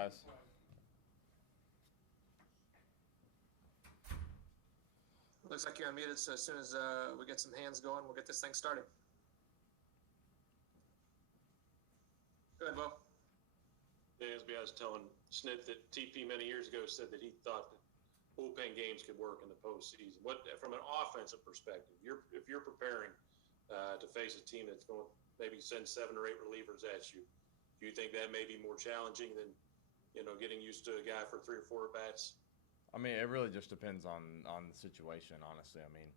guys. Looks like you're unmuted, so as soon as we get some hands going, we'll get this thing started. Go ahead, Bo. Dansby, I was telling Snip that TP many years ago said that he thought that bullpen games could work in the postseason. What, from an offensive perspective, if you're preparing to face a team that's going to maybe send 7 or 8 relievers at you, do you think that may be more challenging than, getting used to a guy for 3 or 4 at bats? I mean, it really just depends on the situation, honestly. I mean,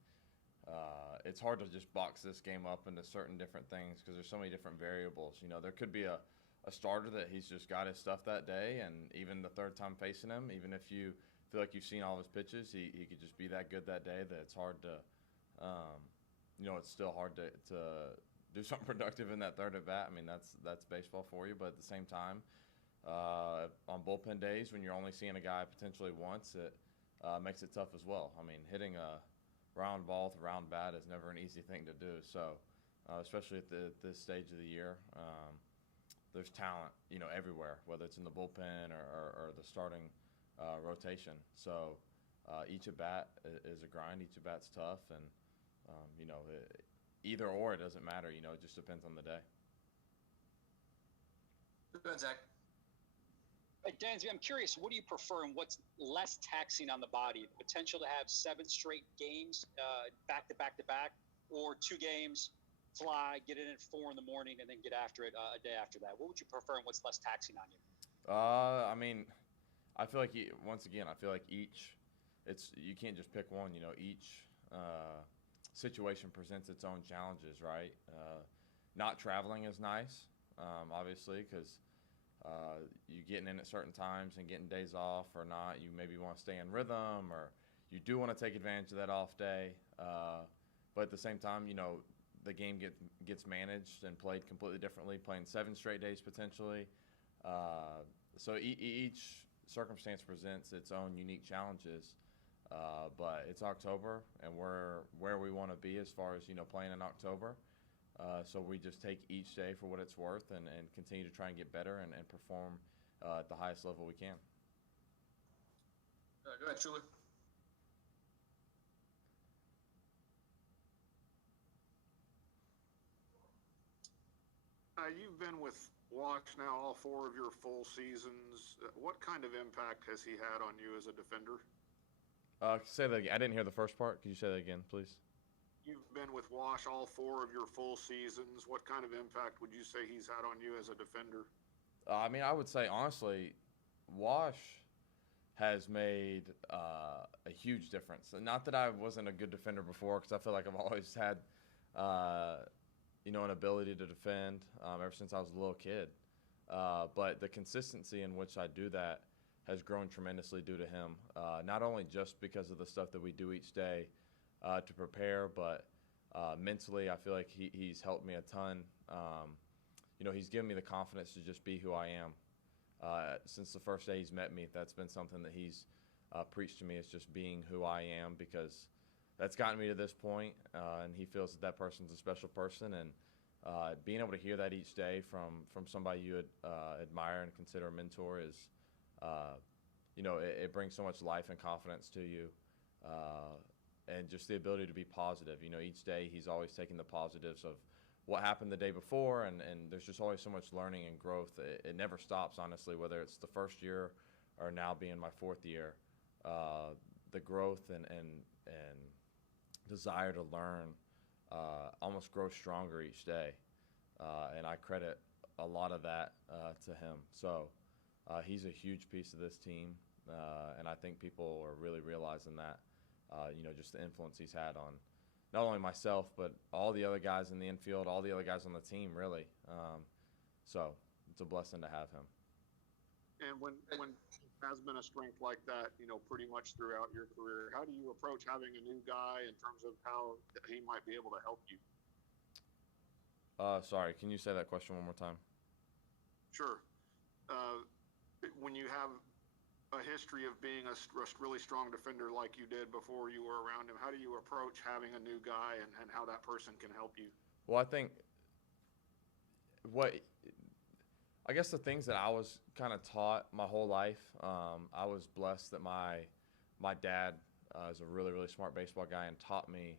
it's hard to just box this game up into certain different things because there's so many different variables. There could be a starter that he's just got his stuff that day, and even the third time facing him, even if you feel like you've seen all of his pitches, he could just be that good that day that it's hard to, it's still hard to do something productive in that third at bat. I mean, that's baseball for you, but at the same time, on bullpen days when you're only seeing a guy potentially once, it makes it tough as well. I mean, hitting a round ball with a round bat is never an easy thing to do. So, especially at this stage of the year, there's talent, everywhere, whether it's in the bullpen or the starting rotation. So, each at bat is a grind. Each at bat's tough, and either or, it doesn't matter. It just depends on the day. Go ahead, Zach. Dansby, I'm curious, what do you prefer and what's less taxing on the body? The potential to have 7 straight games back to back to back, or 2 games, fly, get in at 4 in the morning, and then get after it a day after that? What would you prefer and what's less taxing on you? I mean, I feel like each, you can't just pick one. Each situation presents its own challenges, right? Not traveling is nice, obviously, because you getting in at certain times and getting days off or not. You maybe want to stay in rhythm, or you do want to take advantage of that off day. But at the same time, the game gets managed and played completely differently, playing 7 straight days potentially. So each circumstance presents its own unique challenges. But it's October, and we're where we want to be as far as playing in October. So we just take each day for what it's worth and continue to try and get better and perform at the highest level we can. Go ahead, Schuler. You've been with Wash now all 4 of your full seasons. What kind of impact has he had on you as a defender? Say that again. I didn't hear the first part. Could you say that again, please? You've been with Wash all 4 of your full seasons. What kind of impact would you say he's had on you as a defender? I mean, I would say, honestly, Wash has made a huge difference. Not that I wasn't a good defender before, because I feel like I've always had, an ability to defend ever since I was a little kid. But the consistency in which I do that has grown tremendously due to him, not only just because of the stuff that we do each day to prepare, but mentally I feel like he's helped me a ton. He's given me the confidence to just be who I am. Since the first day he's met me, that's been something that he's preached to me, is just being who I am, because that's gotten me to this point, and he feels that person's a special person. And being able to hear that each day from somebody you admire and consider a mentor is it brings so much life and confidence to you, and just the ability to be positive. Each day he's always taking the positives of what happened the day before, and there's just always so much learning and growth. It never stops, honestly, whether it's the first year or now being my 4th year. The growth and desire to learn almost grows stronger each day, and I credit a lot of that to him. So he's a huge piece of this team, and I think people are really realizing that, just the influence he's had on not only myself, but all the other guys in the infield, all the other guys on the team, really. So it's a blessing to have him. And when it has been a strength like that, pretty much throughout your career, how do you approach having a new guy in terms of how he might be able to help you? Sorry, can you say that question one more time? Sure. When you have a history of being a really strong defender like you did before you were around him, how do you approach having a new guy and how that person can help you? Well, I think I guess the things that I was kind of taught my whole life. I was blessed that my dad is a really really smart baseball guy and taught me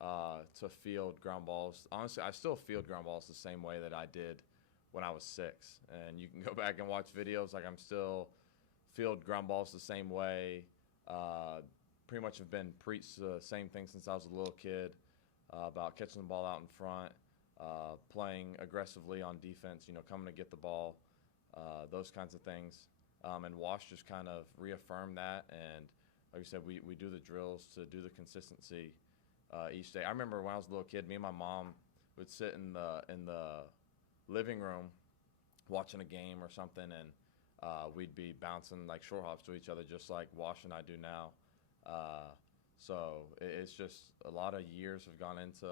to field ground balls. Honestly, I still field ground balls the same way that I did when I was 6. And you can go back and watch videos. Like, I'm still field ground balls the same way. Pretty much have been preached the same thing since I was a little kid about catching the ball out in front, playing aggressively on defense, coming to get the ball, those kinds of things. And Wash just kind of reaffirmed that. And like I said, we do the drills to do the consistency each day. I remember when I was a little kid, me and my mom would sit in the living room watching a game or something, and we'd be bouncing like short hops to each other, just like Wash and I do now. So it's just a lot of years have gone into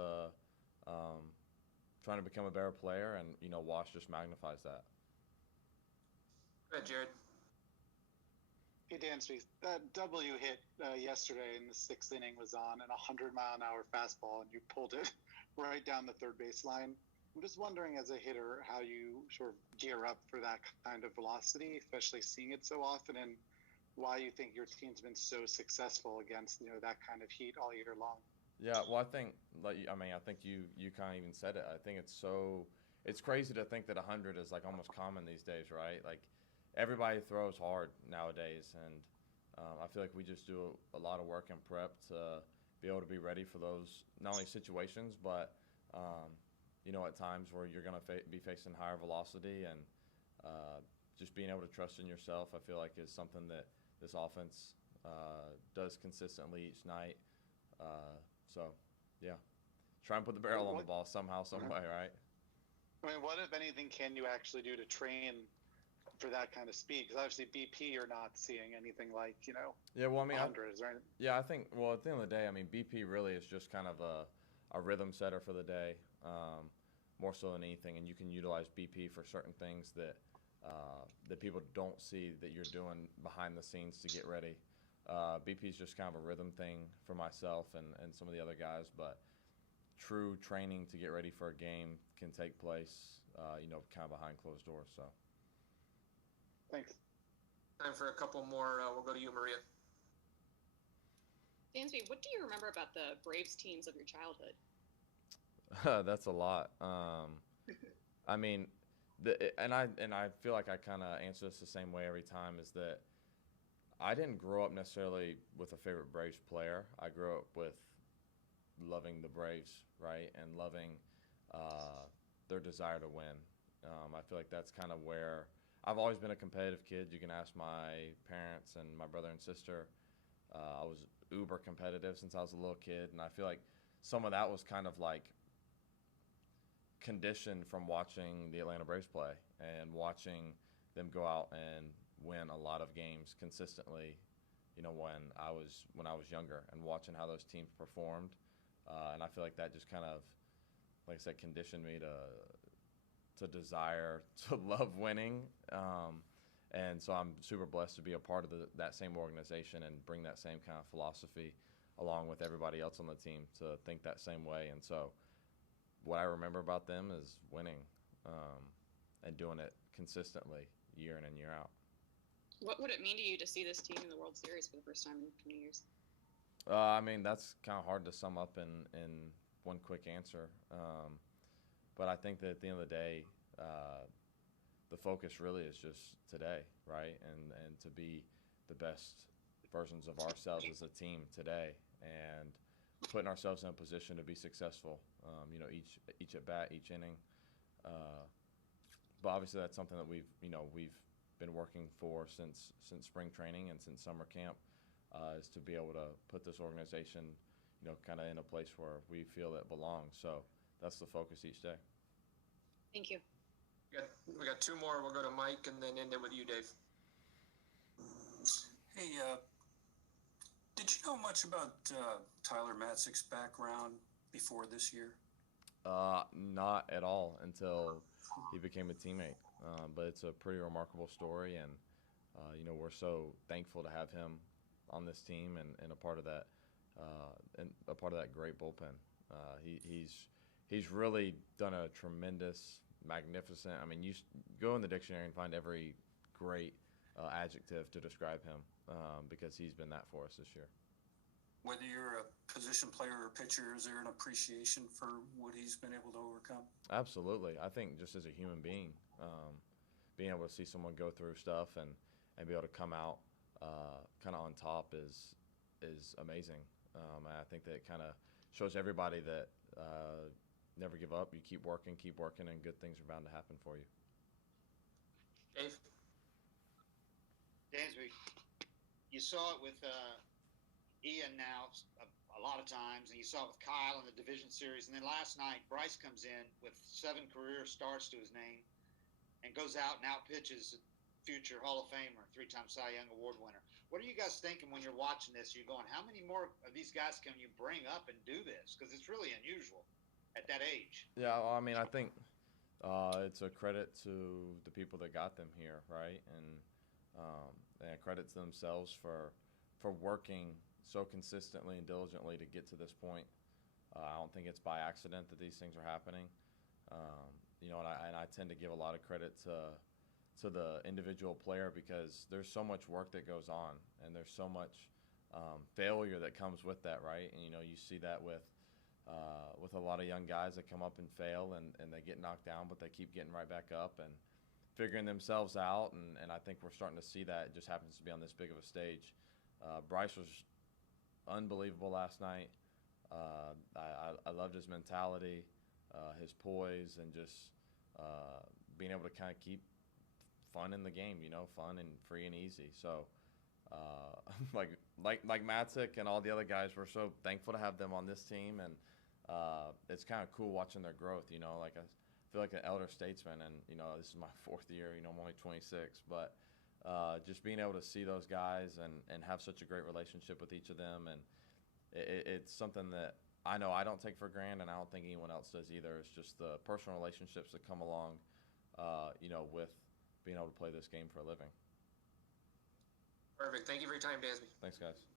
trying to become a better player, and Wash just magnifies that. Go ahead, Jared. Hey, Dansby, that W hit yesterday in the 6th inning was on an 100-mile-an-hour fastball, and you pulled it right down the third baseline. I'm just wondering, as a hitter, how you sort of gear up for that kind of velocity, especially seeing it so often, and why you think your team's been so successful against that kind of heat all year long. Yeah, well, I think I think you kind of even said it. I think it's crazy to think that 100 is like almost common these days, right? Like, everybody throws hard nowadays, and I feel like we just do a lot of work and prep to be able to be ready for those not only situations, but at times where you're going to be facing higher velocity, and just being able to trust in yourself, I feel like is something that this offense does consistently each night. So, yeah, try and put the barrel on the ball somehow, some way, right? I mean, what, if anything, can you actually do to train for that kind of speed? Because obviously BP, you're not seeing anything like, Yeah, well, I mean, 100s, right? Yeah, I think, well, at the end of the day, I mean, BP really is just kind of a rhythm setter for the day, more so than anything. And you can utilize BP for certain things that people don't see that you're doing behind the scenes to get ready. BP is just kind of a rhythm thing for myself and some of the other guys, but true training to get ready for a game can take place, kind of behind closed doors. So, Thanks. Time for a couple more. We'll go to you, Maria. Dansby, what do you remember about the Braves teams of your childhood? That's a lot. I mean, and I feel like I kind of answer this the same way every time, is that I didn't grow up necessarily with a favorite Braves player. I grew up with loving the Braves, right, and loving their desire to win. I feel like that's kind of where I've always been a competitive kid. You can ask my parents and my brother and sister. I was uber competitive since I was a little kid, and I feel like some of that was kind of like conditioned from watching the Atlanta Braves play and watching them go out and win a lot of games consistently, when I was younger, and watching how those teams performed, and I feel like that just kind of, like I said, conditioned me to desire to love winning, and so I'm super blessed to be a part of that same organization and bring that same kind of philosophy along with everybody else on the team to think that same way. And so what I remember about them is winning, and doing it consistently year in and year out. What would it mean to you to see this team in the World Series for the first time in 20 years? I mean, that's kind of hard to sum up in one quick answer. But I think that at the end of the day, the focus really is just today, right? And to be the best versions of ourselves as a team today, and putting ourselves in a position to be successful, each at bat, each inning. But obviously that's something that we've been working for since spring training and since summer camp, is to be able to put this organization, kind of in a place where we feel it belongs. So that's the focus each day. Thank you. We got two more. We'll go to Mike and then end it with you, Dave. Hey, did you know much about Tyler Matzek's background before this year? Not at all until he became a teammate. But it's a pretty remarkable story, and we're so thankful to have him on this team and a part of that, great bullpen. He's really done a tremendous magnificent. I mean, go in the dictionary and find every great adjective to describe him because he's been that for us this year. Whether you're a position player or pitcher, is there an appreciation for what he's been able to overcome? Absolutely. I think just as a human being, being able to see someone go through stuff and be able to come out kind of on top is amazing. And I think that it kind of shows everybody that never give up. You keep working, and good things are bound to happen for you. Dave? Dansby, you saw it with Ian now a lot of times, and you saw it with Kyle in the division series. And then last night, Bryce comes in with 7 career starts to his name and goes out and outpitches future Hall of Famer, 3-time Cy Young Award winner. What are you guys thinking when you're watching this? You're going, how many more of these guys can you bring up and do this? Because it's really unusual at that age. Yeah, well, I mean, I think it's a credit to the people that got them here, right? And a credit to themselves for working so consistently and diligently to get to this point. I don't think it's by accident that these things are happening. And I tend to give a lot of credit to the individual player because there's so much work that goes on and there's so much failure that comes with that, right? And you see that with a lot of young guys that come up and fail and they get knocked down, but they keep getting right back up and figuring themselves out. And I think we're starting to see that. It just happens to be on this big of a stage. Bryce was unbelievable last night. I loved his mentality, his poise, and just being able to kind of keep fun in the game, fun and free and easy. So, like Matzek and all the other guys, we're so thankful to have them on this team, and it's kind of cool watching their growth. Like I feel like an elder statesman, and this is my 4th year. I'm only 26, but just being able to see those guys and have such a great relationship with each of them, and it's something that I know I don't take for granted, and I don't think anyone else does either. It's just the personal relationships that come along, with being able to play this game for a living. Perfect. Thank you for your time, Dansby. Thanks, guys.